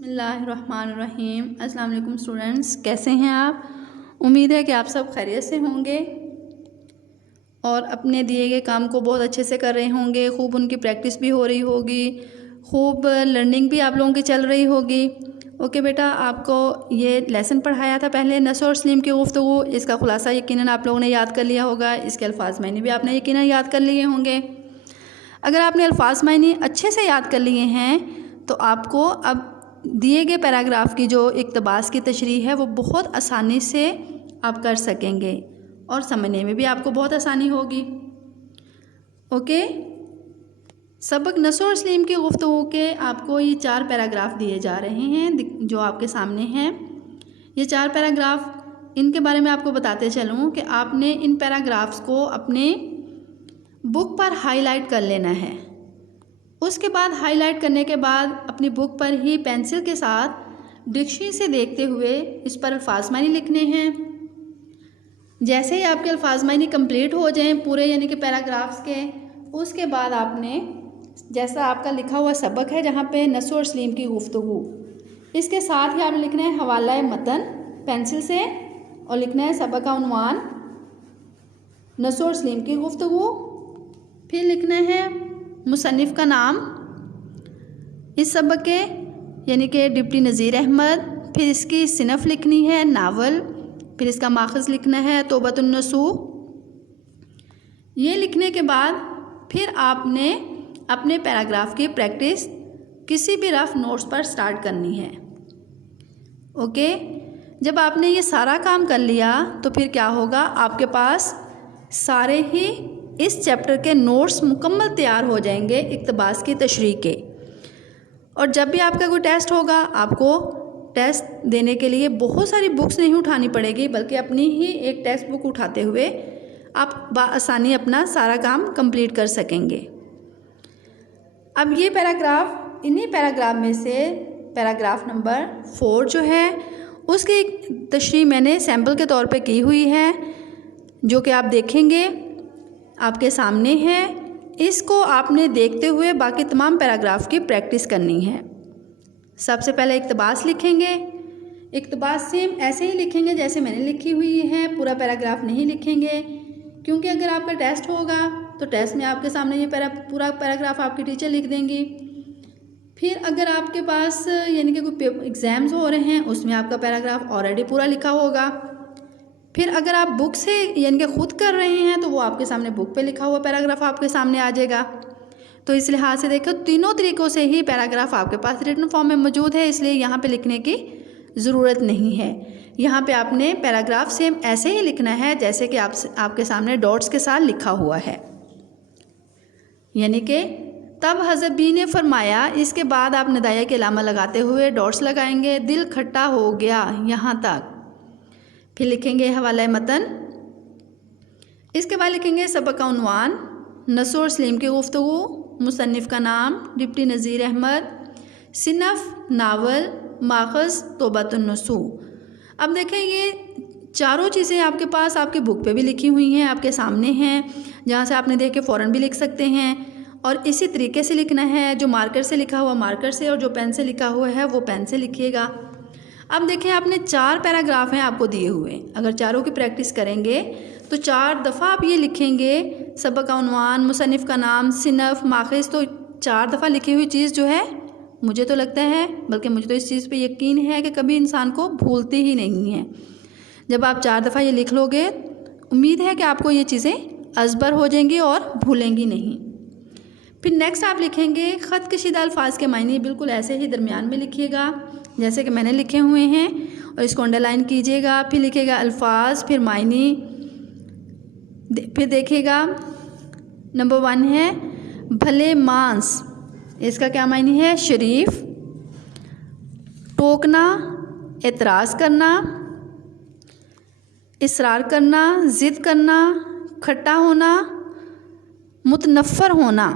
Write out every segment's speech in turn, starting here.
बिस्मिल्लाहिर्रहमानिर्रहीम। अस्सलाम वालेकुम स्टूडेंट्स, कैसे हैं आप? उम्मीद है कि आप सब खैरियत से होंगे और अपने दिए गए काम को बहुत अच्छे से कर रहे होंगे। खूब उनकी प्रैक्टिस भी हो रही होगी, खूब लर्निंग भी आप लोगों की चल रही होगी। ओके बेटा, आपको ये लेसन पढ़ाया था पहले, नस्र और सलीम की गुफ्तगू। इसका खुलासा यकीनन आप लोगों ने याद कर लिया होगा। इसके अल्फाज मायने भी आपने यकीनन याद कर लिए होंगे। अगर आपने अल्फाज मायने अच्छे से याद कर लिए हैं तो आपको अब दिए गए पैराग्राफ की जो इक़्तिबास की तशरीह है वो बहुत आसानी से आप कर सकेंगे और समझने में भी आपको बहुत आसानी होगी। ओके, सबक नस्र और सलीम की गुफ्तगू के आपको ये 4 पैराग्राफ दिए जा रहे हैं जो आपके सामने हैं। ये 4 पैराग्राफ, इनके बारे में आपको बताते चलूँ कि आपने इन पैराग्राफ्स को अपने बुक पर हाईलाइट कर लेना है। उसके बाद हाईलाइट करने के बाद अपनी बुक पर ही पेंसिल के साथ डिक्शनरी से देखते हुए इस पर अल्फाज मानी लिखने हैं। जैसे ही आपके अल्फाज मानी कंप्लीट हो जाएं पूरे, यानी कि पैराग्राफ्स के, उसके बाद आपने जैसा आपका लिखा हुआ सबक है जहाँ पे नस्र और सलीम की गुफ्तगू, इसके साथ ही आपने लिखना है हवाला मतन पेंसिल से और लिखना है सबक का उन्वान नस्र और सलीम की गुफ्तगू। फिर लिखना है मुसन्निफ़ का नाम इस सबक के, यानी कि डिप्टी नज़ीर अहमद। फिर इसकी सिनफ़ लिखनी है नावल। फिर इसका माखज़ लिखना है तौबतुन नसूह। ये लिखने के बाद फिर आपने अपने पैराग्राफ की प्रैक्टिस किसी भी रफ़ नोट्स पर स्टार्ट करनी है। ओके, जब आपने ये सारा काम कर लिया तो फिर क्या होगा, आपके पास सारे ही इस चैप्टर के नोट्स मुकम्मल तैयार हो जाएंगे इक़्तिबास की तशरीह के। और जब भी आपका कोई टेस्ट होगा, आपको टेस्ट देने के लिए बहुत सारी बुक्स नहीं उठानी पड़ेगी, बल्कि अपनी ही एक टेक्स्ट बुक उठाते हुए आप बआसानी अपना सारा काम कंप्लीट कर सकेंगे। अब ये पैराग्राफ, इन्हीं पैराग्राफ में से पैराग्राफ नंबर 4 जो है उसकी तशरीह मैंने सैम्पल के तौर पे की हुई है, जो कि आप देखेंगे आपके सामने है। इसको आपने देखते हुए बाकी तमाम पैराग्राफ की प्रैक्टिस करनी है। सबसे पहले इक़्तिबास लिखेंगे। इक़्तिबास सेम ऐसे ही लिखेंगे जैसे मैंने लिखी हुई है, पूरा पैराग्राफ नहीं लिखेंगे, क्योंकि अगर आपका टेस्ट होगा तो टेस्ट में आपके सामने ये पूरा पैराग्राफ आपकी टीचर लिख देंगी। फिर अगर आपके पास यानी कि कोई एग्ज़ाम्स हो रहे हैं उसमें आपका पैराग्राफ ऑलरेडी पूरा लिखा होगा। फिर अगर आप बुक से यानी कि ख़ुद कर रहे हैं तो वो आपके सामने बुक पे लिखा हुआ पैराग्राफ आपके सामने आ जाएगा। तो इस लिहाज से देखो, तीनों तरीक़ों से ही पैराग्राफ आपके पास रिटन फॉर्म में मौजूद है, इसलिए यहाँ पे लिखने की ज़रूरत नहीं है। यहाँ पे आपने पैराग्राफ सेम ऐसे ही लिखना है जैसे कि आपके सामने डॉट्स के साथ लिखा हुआ है। यानी कि तब हज़रत बी ने फरमाया, इसके बाद आप नदाया के अलामा लगाते हुए डॉट्स लगाएंगे, दिल खट्टा हो गया यहाँ तक। फिर लिखेंगे हवाला मतन। इसके बाद लिखेंगे सबक का उन्वान नस्र और सलीम की गुफ्तगू, मुसन्निफ़ का नाम डिप्टी नज़ीर अहमद, सिनफ़ नावल, माखज़ तौबतुन नसूह। अब देखें, ये चारों चीज़ें आपके पास आपकी बुक पे भी लिखी हुई हैं, आपके सामने हैं, जहाँ से आपने देख के फ़ौरन भी लिख सकते हैं। और इसी तरीके से लिखना है, जो मार्कर से लिखा हुआ मार्कर से और जो पेन से लिखा हुआ है वो पेन से लिखिएगा। अब देखें, आपने 4 पैराग्राफ हैं आपको दिए हुए, अगर चारों की प्रैक्टिस करेंगे तो 4 दफ़ा आप ये लिखेंगे सबक का उन्वान, मुसन्निफ़ का नाम, सिनफ़, माखज़। तो 4 दफ़ा लिखी हुई चीज़ जो है, मुझे तो लगता है, बल्कि मुझे तो इस चीज़ पे यकीन है कि कभी इंसान को भूलती ही नहीं है। जब आप 4 दफ़ा ये लिख लोगे, उम्मीद है कि आपको ये चीज़ें अज़बर हो जाएंगी और भूलेंगी नहीं। फिर नेक्स्ट आप लिखेंगे ख़त कशीदा अल्फाज के मायने, बिल्कुल ऐसे ही दरमियान में लिखिएगा जैसे कि मैंने लिखे हुए हैं, और इसको अंडरलाइन कीजिएगा। फिर लिखिएगा अल्फाज, फिर मायने, फिर देखिएगा नंबर 1 है भले मांस, इसका क्या मायने है, शरीफ। टोकना, एतराज़ करना, इसरार करना, ज़िद करना, खट्टा होना, मुतनफ़र होना,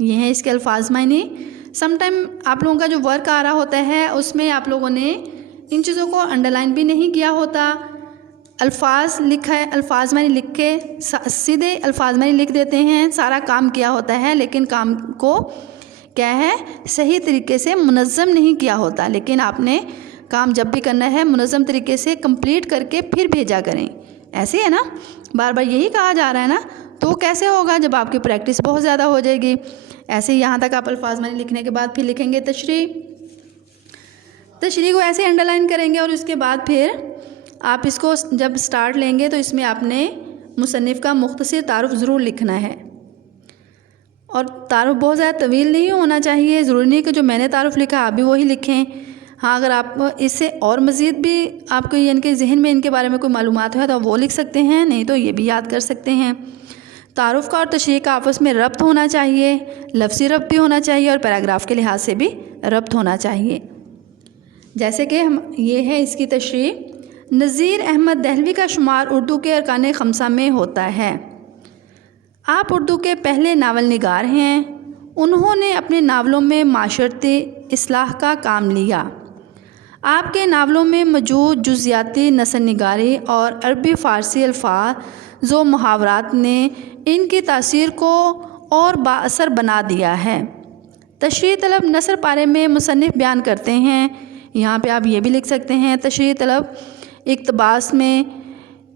ये हैं इसके अल्फाज मायने। समटाइम आप लोगों का जो वर्क आ रहा होता है उसमें आप लोगों ने इन चीज़ों को अंडरलाइन भी नहीं किया होता, अल्फाज लिखा है, अल्फाज मायने लिख के सीधे अल्फाज मायने लिख देते हैं, सारा काम किया होता है लेकिन काम को क्या है, सही तरीके से मुनज़्ज़म नहीं किया होता। लेकिन आपने काम जब भी करना है मुनज़्ज़म तरीके से कंप्लीट करके फिर भेजा करें। ऐसे है ना, बार बार यही कहा जा रहा है ना, तो कैसे होगा जब आपकी प्रैक्टिस बहुत ज़्यादा हो जाएगी। ऐसे ही यहाँ तक आप अल्फाज मानी लिखने के बाद फिर लिखेंगे तशरीह। तशरीह को ऐसे अंडरलाइन करेंगे और उसके बाद फिर आप इसको जब स्टार्ट लेंगे तो इसमें आपने मुसन्निफ़ का मुख्तसर तारुफ़ ज़रूर लिखना है। और तारुफ़ बहुत ज़्यादा तवील नहीं होना चाहिए, ज़रूरी नहीं कि जो मैंने तारुफ़ लिखा आप भी वही लिखें। हाँ, अगर आप इससे और मज़ीद भी आपको इनके ज़हन में इनके बारे में कोई मालूमात है तो आप वो लिख सकते हैं, नहीं तो ये भी याद कर सकते हैं। तारुफ़ का और तशरीह का आपस में रब्त होना चाहिए, लफ्ज़ी रब्त भी होना चाहिए और पैराग्राफ के लिहाज से भी रब्त होना चाहिए। जैसे कि हम ये है इसकी तशरीह, नज़ीर अहमद दहलवी का शुमार उर्दू के अरकान खमसा में होता है। आप उर्दू के पहले नावल निगार हैं। उन्होंने अपने नावलों में माशरती इस्लाह का काम लिया। आपके नावलों में मौजूद जुज़ियाती नस्ल निगारी और अरबी फ़ारसी अल्फाज व मुहावरात ने इनकी तासीर को और बाअसर बना दिया है। तशरीह तलब नसर पारे में मुसन्निफ़ बयान करते हैं, यहाँ पे आप ये भी लिख सकते हैं, तशरीह तलब इक़्तिबास में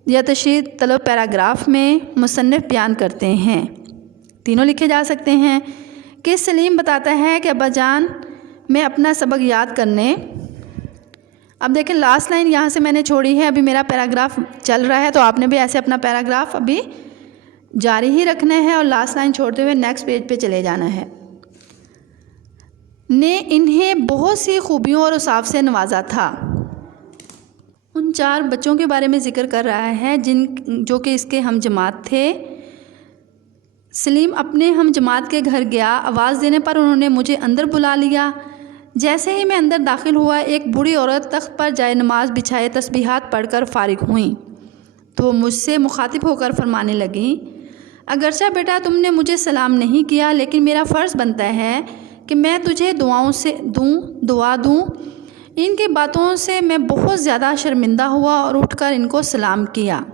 या तशरीह तलब पैराग्राफ में मुसन्निफ़ बयान करते हैं। तीनों लिखे जा सकते हैं कि सलीम बताता है कि अब्बा जान मैं अपना सबक याद करने, अब देखें लास्ट लाइन यहाँ से मैंने छोड़ी है, अभी मेरा पैराग्राफ चल रहा है तो आपने भी ऐसे अपना पैराग्राफ अभी जारी ही रखना है और लास्ट लाइन छोड़ते हुए नेक्स्ट पेज पे चले जाना है। ने इन्हें बहुत सी खूबियों और औसाफ से नवाजा था। उन 4 बच्चों के बारे में ज़िक्र कर रहा है जो कि इसके हम जमात थे। सलीम अपने हम जमात के घर गया, आवाज़ देने पर उन्होंने मुझे अंदर बुला लिया। जैसे ही मैं अंदर दाखिल हुआ, एक बूढ़ी औरत तख्त पर जाए नमाज बिछाए तस्बीहात पढ़कर फ़ारिग हुई तो मुझसे मुखातिब होकर फरमाने लगी, अगरचा बेटा तुमने मुझे सलाम नहीं किया, लेकिन मेरा फ़र्ज़ बनता है कि मैं तुझे दुआ दूँ। इनकी बातों से मैं बहुत ज़्यादा शर्मिंदा हुआ और उठकर इनको सलाम किया।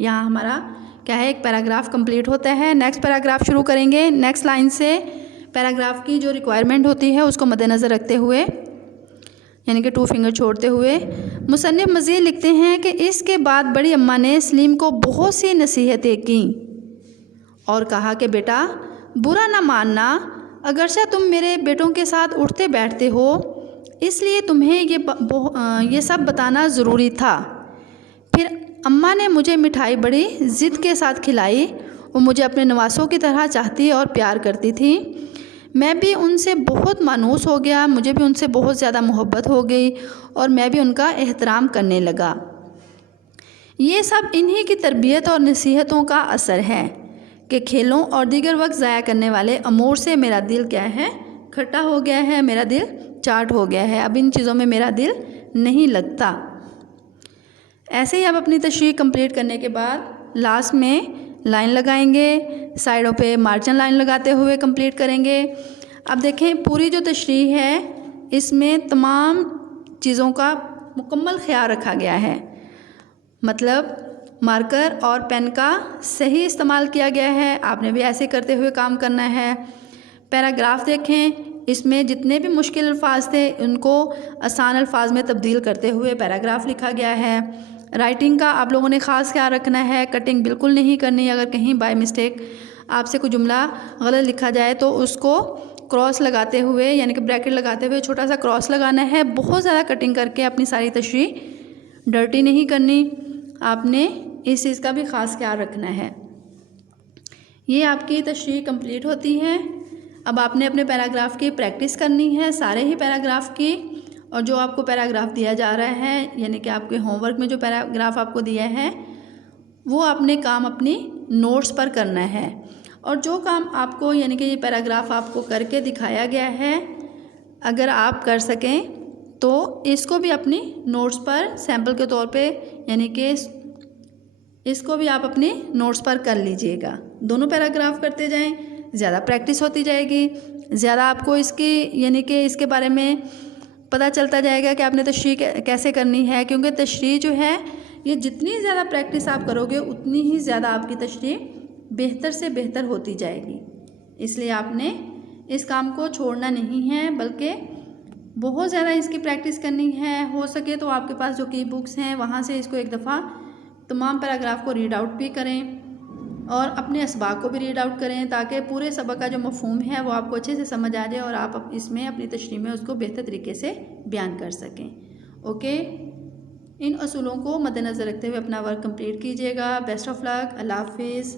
यहाँ हमारा क्या है, एक पैराग्राफ कंप्लीट होता है। नेक्स्ट पैराग्राफ शुरू करेंगे। नेक्स्ट लाइन से पैराग्राफ की जो रिक्वायरमेंट होती है उसको मद्देनज़र रखते हुए, यानी कि 2 फिंगर छोड़ते हुए, मुसन्निफ़ मज़ीद लिखते हैं कि इसके बाद बड़ी अम्मा ने सलीम को बहुत सी नसीहतें की और कहा कि बेटा बुरा ना मानना, अगरचा तुम मेरे बेटों के साथ उठते बैठते हो, इसलिए तुम्हें ये सब बताना ज़रूरी था। फिर अम्मा ने मुझे मिठाई बड़ी ज़िद के साथ खिलाई। वो मुझे अपने नवासों की तरह चाहती और प्यार करती थी। मैं भी उनसे बहुत मानूस हो गया, मुझे भी उनसे बहुत ज़्यादा मोहब्बत हो गई और मैं भी उनका एहतराम करने लगा। ये सब इन्हीं की तरबियत और नसीहतों का असर है कि खेलों और दीगर वक्त ज़ाया करने वाले अमूर से मेरा दिल क्या है, खट्टा हो गया है, मेरा दिल चाट हो गया है, अब इन चीज़ों में मेरा दिल नहीं लगता। ऐसे ही आप अपनी तशरीह कंप्लीट करने के बाद लास्ट में लाइन लगाएंगे, साइडों पे मार्जिन लाइन लगाते हुए कंप्लीट करेंगे। अब देखें पूरी जो तशरीह है इसमें तमाम चीज़ों का मुकम्मल ख्याल रखा गया है, मतलब मार्कर और पेन का सही इस्तेमाल किया गया है। आपने भी ऐसे करते हुए काम करना है। पैराग्राफ देखें, इसमें जितने भी मुश्किल अल्फाज थे उनको आसान अल्फाज में तब्दील करते हुए पैराग्राफ लिखा गया है। राइटिंग का आप लोगों ने ख़ास ख्याल रखना है, कटिंग बिल्कुल नहीं करनी। अगर कहीं बाय मिस्टेक आपसे कोई जुमला गलत लिखा जाए तो उसको क्रॉस लगाते हुए, यानी कि ब्रैकेट लगाते हुए छोटा सा क्रॉस लगाना है। बहुत ज़्यादा कटिंग करके अपनी सारी तशरीह डर्टी नहीं करनी, आपने इस चीज़ का भी ख़ास ख्याल रखना है। ये आपकी तशरीह कंप्लीट होती है। अब आपने अपने पैराग्राफ की प्रैक्टिस करनी है, सारे ही पैराग्राफ की, और जो आपको पैराग्राफ दिया जा रहा है, यानी कि आपके होमवर्क में जो पैराग्राफ आपको दिया है वो आपने काम अपनी नोट्स पर करना है। और जो काम आपको, यानी कि ये पैराग्राफ आपको करके दिखाया गया है, अगर आप कर सकें तो इसको भी अपनी नोट्स पर सैम्पल के तौर पे, यानी कि इसको भी आप अपने नोट्स पर कर लीजिएगा। दोनों पैराग्राफ करते जाएं, ज़्यादा प्रैक्टिस होती जाएगी, ज़्यादा आपको इसकी, यानी कि इसके बारे में पता चलता जाएगा कि आपने तशरीह कैसे करनी है। क्योंकि तशरीह जो है ये जितनी ज़्यादा प्रैक्टिस आप करोगे उतनी ही ज़्यादा आपकी तशरीह बेहतर से बेहतर होती जाएगी। इसलिए आपने इस काम को छोड़ना नहीं है, बल्कि बहुत ज़्यादा इसकी प्रैक्टिस करनी है। हो सके तो आपके पास जो की बुक्स हैं वहाँ से इसको एक दफ़ा तमाम पैराग्राफ को रीड आउट भी करें और अपने असबाक को भी रीड आउट करें, ताकि पूरे सबक का जो मफ़हूम है वो आपको अच्छे से समझ आ जाए और आप इसमें अपनी तशरीह में उसको बेहतर तरीके से बयान कर सकें। ओके, इन असूलों को मद्देनज़र रखते हुए अपना वर्क कंप्लीट कीजिएगा। Best of luck. अल्लाह हाफिज़।